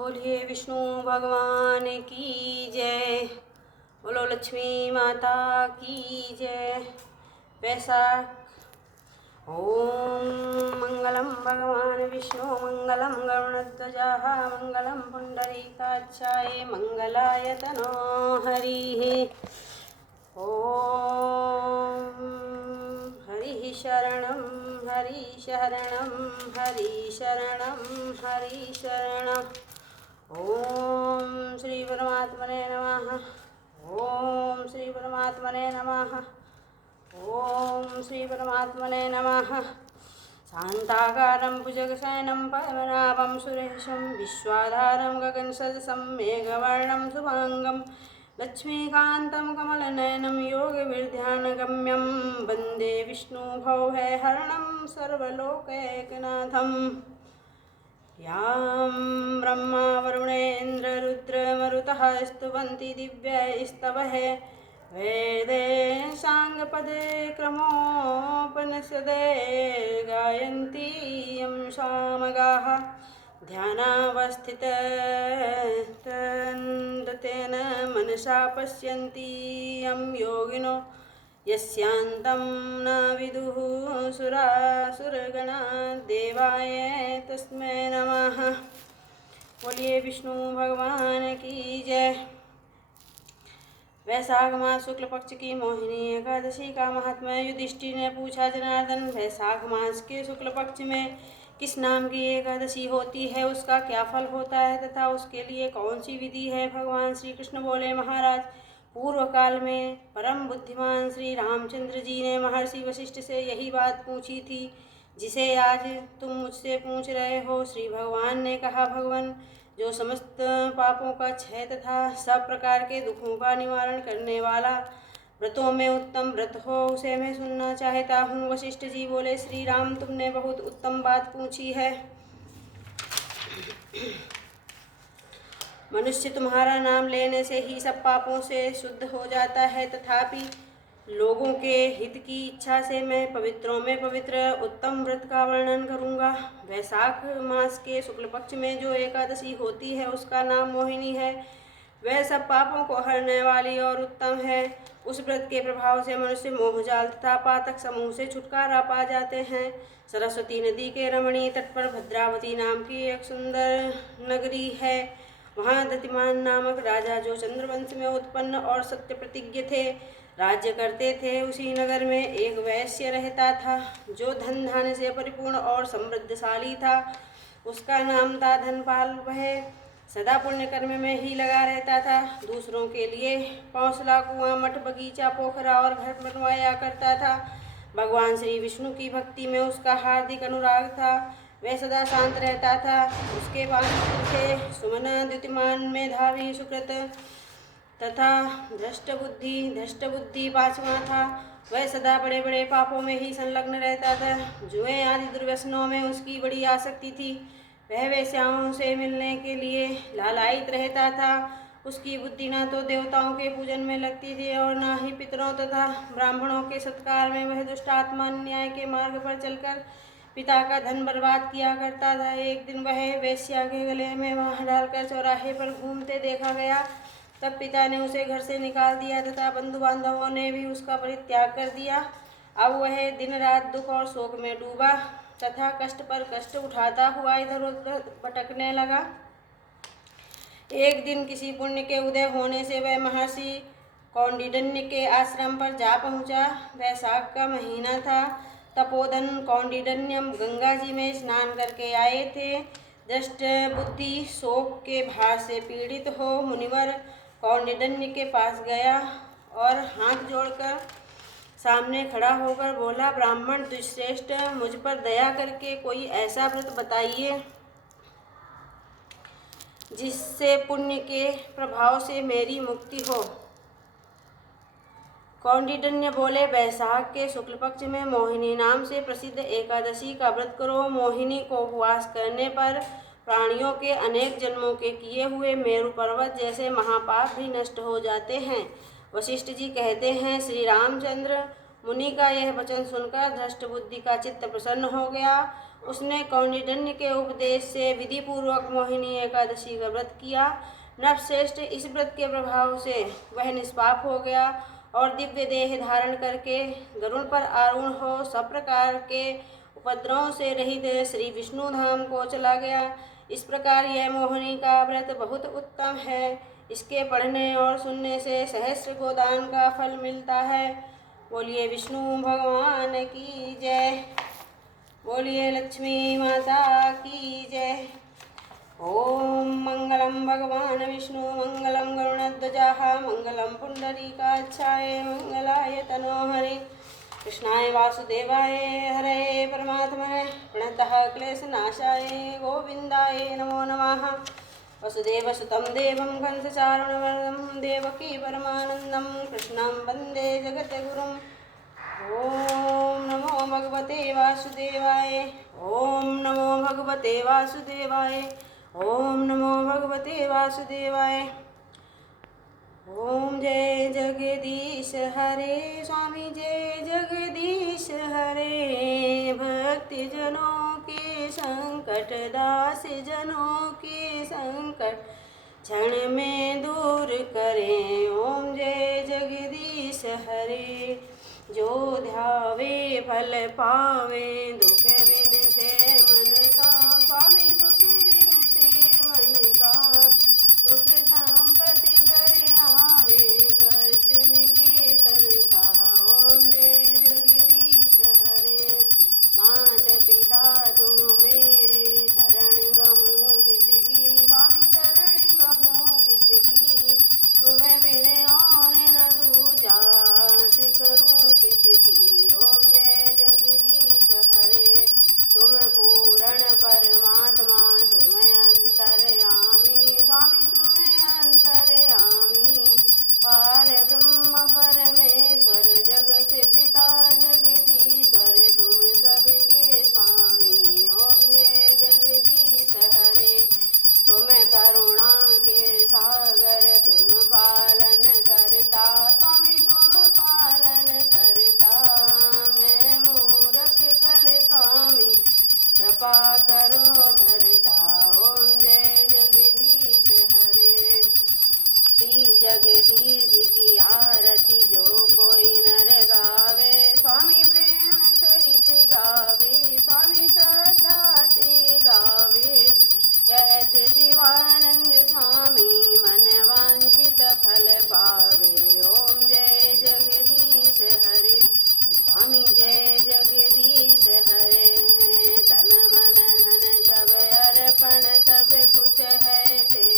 बोलिए विष्णु भगवान की जय। बोलो लक्ष्मी माता की जय। वैशाख। ओम मंगलम भगवान विष्णु मंगलम गरुणध्वजा मंगलम पुंडरीकाक्षाय मंगलाय तनो हरि। ओम हरि शरणं हरि शरणं हरि शरणं हरि शरणं। ओम श्री परमात्मने नमः। ओम श्री परमात्मने नमः। ओम श्री परमात्मने नमः। शान्ताकारं भुजगशयनं पद्मनाभं सुरेशं विश्वाधारं गगनसदृशं मेघवर्णं शुभांगं लक्ष्मीकान्तं कमलनयनं योगविद्यानगम्यं वन्दे विष्णुभवभयहरणं सर्वलोकैकनाथम्। यां ब्रह्मा वरुणेन्द्ररुद्रमरुतः स्तुवन्ति दिव्यैस्तवः वेदे साङ्गपदे क्रमोपनिषदे गायन्ति यं सामगाः ध्यानावस्थितेन मनसा पश्यन्ति यं योगिनो यस्यान्तं न विदुः सुरासुरगणा देवाय तस्मै नमः। बोलिए विष्णु भगवान की जय। वैशाख मास शुक्ल पक्ष की मोहिनी एकादशी का महात्म्य। युधिष्ठिर ने पूछा, जनार्दन, वैशाख मास के शुक्ल पक्ष में किस नाम की एकादशी होती है, उसका क्या फल होता है तथा उसके लिए कौन सी विधि है? भगवान श्री कृष्ण बोले, महाराज, पूर्व काल में परम बुद्धिमान श्री रामचंद्र जी ने महर्षि वशिष्ठ से यही बात पूछी थी जिसे आज तुम मुझसे पूछ रहे हो। श्री भगवान ने कहा, भगवान, जो समस्त पापों का क्षय तथा सब प्रकार के दुखों का निवारण करने वाला व्रतों में उत्तम व्रत हो, उसे मैं सुनना चाहता हूँ। वशिष्ठ जी बोले, श्री राम, तुमने बहुत उत्तम बात पूछी है। मनुष्य तुम्हारा नाम लेने से ही सब पापों से शुद्ध हो जाता है, तथापि लोगों के हित की इच्छा से मैं पवित्रों में पवित्र उत्तम व्रत का वर्णन करूंगा। वैशाख मास के शुक्ल पक्ष में जो एकादशी होती है उसका नाम मोहिनी है। वह सब पापों को हरने वाली और उत्तम है। उस व्रत के प्रभाव से मनुष्य मोहजाल तथा पातक समूह से छुटकारा पा जाते हैं। सरस्वती नदी के रमणीय तट पर भद्रावती नाम की एक सुंदर नगरी है। वहाँ दतिमान नामक राजा, जो चंद्रवंश में उत्पन्न और सत्य प्रतिज्ञ थे, राज्य करते थे। उसी नगर में एक वैश्य रहता था जो धन धान्य से परिपूर्ण और समृद्धशाली था। उसका नाम था धनपाल। वह सदा पुण्य कर्म में ही लगा रहता था। दूसरों के लिए पौंसला, कुआं, मठ, बगीचा, पोखरा और घर बनवाया करता था। भगवान श्री विष्णु की भक्ति में उसका हार्दिक अनुराग था। वह सदा शांत रहता था। उसके 5 पुत्र थे, सुमना, द्युतिमान, मेधावी, सुकृत तथा धष्टबुद्धि 5वां था। वह सदा बड़े बड़े पापों में ही संलग्न रहता था। जुए आदि दुर्व्यसनों में उसकी बड़ी आसक्ति थी। वह वेश्याओं से मिलने के लिए लालायित रहता था। उसकी बुद्धि न तो देवताओं के पूजन में लगती थी और न ही पितरों तथा ब्राह्मणों के सत्कार में। वह दुष्ट आत्मा न्याय के मार्ग पर चलकर पिता का धन बर्बाद किया करता था। एक दिन वह वेश्या के गले में मार डालकर चौराहे पर घूमते देखा गया। तब पिता ने उसे घर से निकाल दिया तथा बंधु बांधवों ने भी उसका परित्याग कर दिया। अब वह दिन रात दुख और शोक में डूबा तथा कष्ट पर कष्ट उठाता हुआ इधर उधर भटकने लगा। एक दिन किसी पुण्य के उदय होने से वह महर्षि कौंडिन्य के आश्रम पर जा पहुंचा। वैशाख का महीना था। तपोधन कौंडिन्य गंगा जी में स्नान करके आए थे। दृष्ट बुद्धि शोक के भार से पीड़ित हो मुनिवर कौंडिन्य के पास गया और हाथ जोड़कर सामने खड़ा होकर बोला, ब्राह्मण द्विश्रेष्ठ, मुझ पर दया करके कोई ऐसा व्रत बताइए जिससे पुण्य के प्रभाव से मेरी मुक्ति हो। कौंडिन्य बोले, वैशाख के शुक्ल पक्ष में मोहिनी नाम से प्रसिद्ध एकादशी का व्रत करो। मोहिनी को उपवास करने पर प्राणियों के अनेक जन्मों के किए हुए मेरु पर्वत जैसे महापाप भी नष्ट हो जाते हैं। वशिष्ठ जी कहते हैं, श्री रामचंद्र मुनि का यह वचन सुनकर धृष्ट बुद्धि का चित्त प्रसन्न हो गया। उसने कौंडिन्य के उपदेश से विधि पूर्वक मोहिनी एकादशी का व्रत किया। नरश्रेष्ठ, इस व्रत के प्रभाव से वह निष्पाप हो गया और दिव्य देह धारण करके गरुड़ पर आरूढ़ हो सब प्रकार के उपद्रवों से रहित श्री विष्णु धाम को चला गया। इस प्रकार यह मोहिनी का व्रत बहुत उत्तम है। इसके पढ़ने और सुनने से सहस्र गोदान का फल मिलता है। बोलिए विष्णु भगवान की जय। बोलिए लक्ष्मी माता की जय। ओम मंगलम भगवान विष्णु मंगलम गरुड़ध्वजाः मंगलम पुंडरीकाक्षाय मंगलाय तनोहरे कृष्णाय वासुदेवाय हरे परमात्मने प्रणतः क्लेशनाशाय गोविन्दाय नमो नमः। वसुदेवसुतं देवं कंसचारणवरदं देवकी परमानन्दं कृष्णं वन्दे जगद्गुरुम्। ओम नमो भगवते वासुदेवाय। ओम नमो भगवते वासुदेवाय। ओम नमो भगवते वासुदेवाय। ओम जय जगदीश हरे स्वामी जय जगदीश हरे। भक्ति जनों के संकट दास जनों के संकट क्षण में दूर करें। ओम जय जगदीश हरे। जो ध्यावे फल पावे दुख बिन से मन का। स्वामी दुख बिन से मन का सुख संपत्ति घर आवे कष्ट मिटे तन का। ओम जय जगदीश हरे। मात पिता तुम मेरे शरण गहूँ किसकी। स्वामी शरण गहूँ किसकी। तुम्हें बिन और न दूजा करूं किसकी। ओम जय जगदीश हरे। तुम पूर्ण परमात्मा तुम अंतर्यामी। स्वामी तुम अंतर्यामी पार ब्रह्म परमेश्वर जगत पिता जगदीश्वर तुम सबके स्वामी। ओम जय जगदीश हरे। तुम करुणा के सागर तुम पालन करता। स्वामी तुम पालन करता। मैं मूरख खल कामी कृपा करो भरता। ओम जय जगदीश हरे। श्री जगदीश की आरती जो कोई नर गावे। स्वामी प्रेम सहित गावे। स्वामी श्रद्धा से गावे। कहते शिवानंद स्वामी मन वांछित फल पावे। ओम जय जगदीश हरे। स्वामी जय जगदीश हरे। तन मन धन सब अर्पण सब कुछ है तेरा।